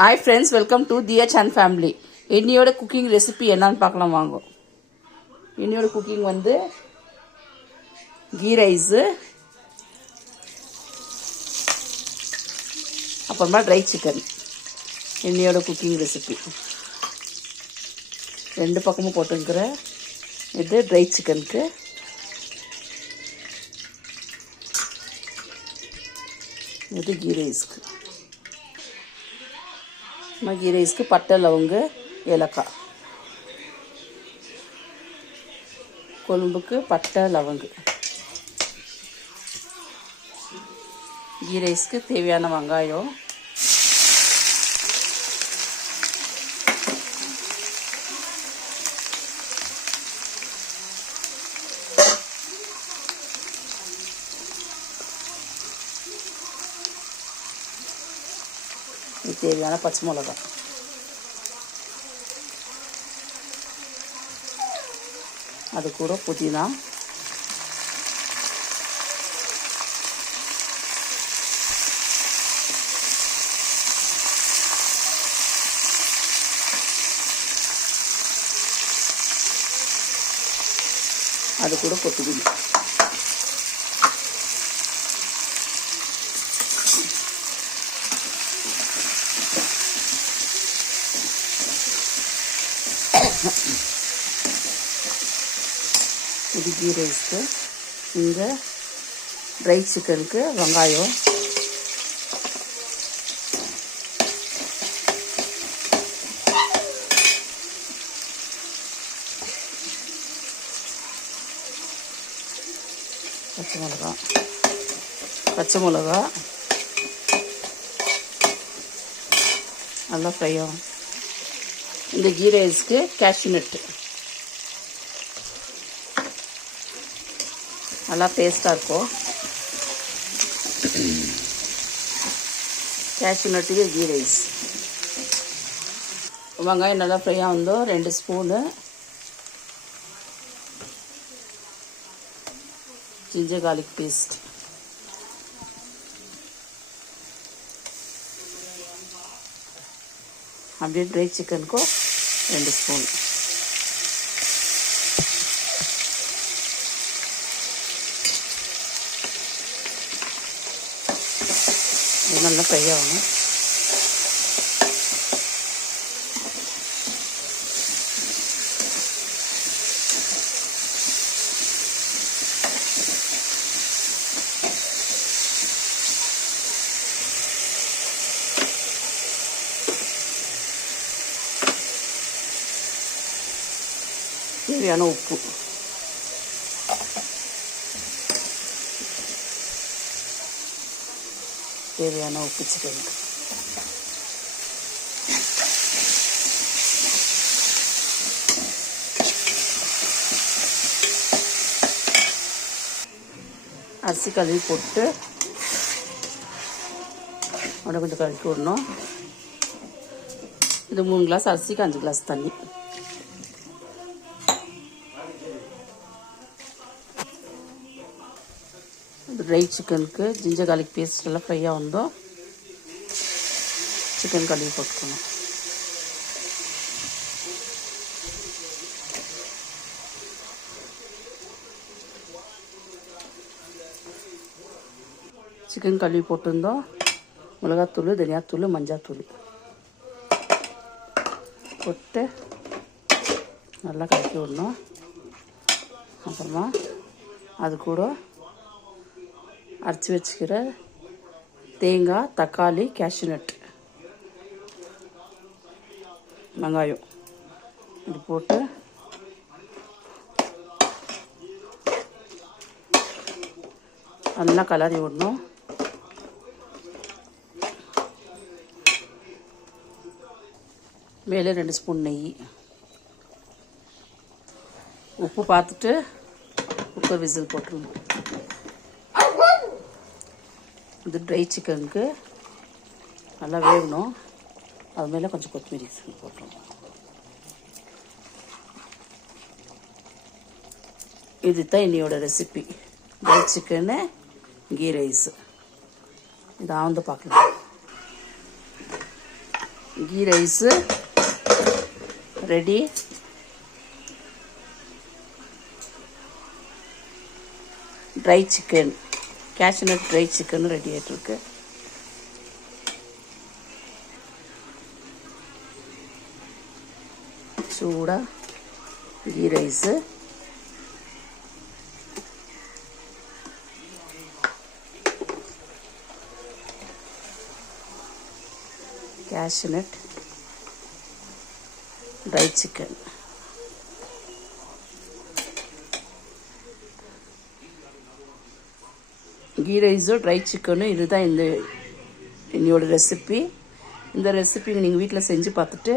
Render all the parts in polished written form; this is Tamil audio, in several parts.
Hi friends, welcome to DH and family. இன்னியோட குக்கிங் ரெசிபி என்னன்னு பார்க்கலாம் வாங்க. இன்னியோட குக்கிங் வந்து கீ ரைஸ், அப்புறமா ட்ரை சிக்கன். இன்னியோட குக்கிங் ரெசிபி ரெண்டு பக்கமும் போட்டுக்கிற இது ட்ரை சிக்கனுக்கு. இது கீ ரைஸ்க்கு. கீ ரைஸ்க்கு பட்டை, லவங்க, ஏலக்காய். கொழும்புக்கு பட்டை, லவங்கு. கீ ரைஸ்க்கு தேவையான வெங்காயம், தேவையான பச்சை மிளகாய், அது கூட புதினா, அது கூட கொத்தமல்லி. இது கீ ரைஸ்க்கு. இங்கே ட்ரை சிக்கனுக்கு வெங்காயம், பச்சை மிளகா நல்லா ஃப்ரை ஆகும். இந்த கீ ரைஸ்க்கு கேஷ்யூ நட்டு நல்லா டேஸ்ட்டாக இருக்கும். கேஷ்யூ நட்டுக்கு கீ ரைஸ். வெங்காயம் நல்லா ஃப்ரை ஆகுந்தோம். 2 ஸ்பூனு ஜிஞ்சர் கார்லிக் பேஸ்ட், அப்படியே ட்ரை சிக்கனுக்கும் 2 ஸ்பூன். இது நல்லா ஃப்ரை ஆகணும். தேவையான உப்பு, தேவையான உப்பு சிக்கனுக்கு. அரிசி கழுவி போட்டு அதை கொஞ்சம் கலக்கி விடணும். இது 3 கிளாஸ் அரிசிக்கு 5 கிளாஸ் தண்ணி. ட்ரை சிக்கனுக்கு ஜிஞ்சர் கார்லிக் பேஸ்ட் எல்லாம் ஃப்ரையாக வந்தோம். சிக்கன் கழுவி போட்டுக்கணும். சிக்கன் கழுவி போட்டிருந்தோம். மிளகாத்தூள், தனியாத்தூள், மஞ்சாத்தூள் போட்டு நல்லா கலக்கி விடணும். அப்புறமா அது கூட அரைச்சி வச்சுக்கிற தேங்காய், தக்காளி, கேஷ்யூ நட், வெங்காயம் இது போட்டு நல்லா கலரி விடணும். மேலே 2 ஸ்பூன் நெய். உப்பு பார்த்துட்டு குக்கர் விசில் போட்டுருணும். இது ட்ரை சிக்கனுக்கு நல்லா வேகணும். அது மேலே கொஞ்சம் கொத்தமல்லி போட்டுருவோம். இது தான் இன்னையோட recipe. Dry chicken, ghee rice. இதை வந்து பார்க்கலாம். Ghee rice ready. Dry chicken, cashew nut dry chicken ready ஆகிட்டுருக்கு. சூடாக ghee rice, cashew nut dry chicken. Ghee ரைஸும் ட்ரை சிக்கனும் இதுதான் என்னோட ரெசிபி. இந்த ரெசிபி நீங்கள் வீட்டில் செஞ்சு பார்த்துட்டு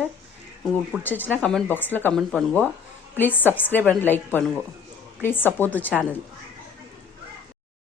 உங்களுக்கு பிடிச்சிச்சின்னா கமெண்ட் பாக்ஸில் கமெண்ட் பண்ணுங்க. ப்ளீஸ் சப்ஸ்கிரைப் அண்ட் லைக் பண்ணுங்க. Please support the channel.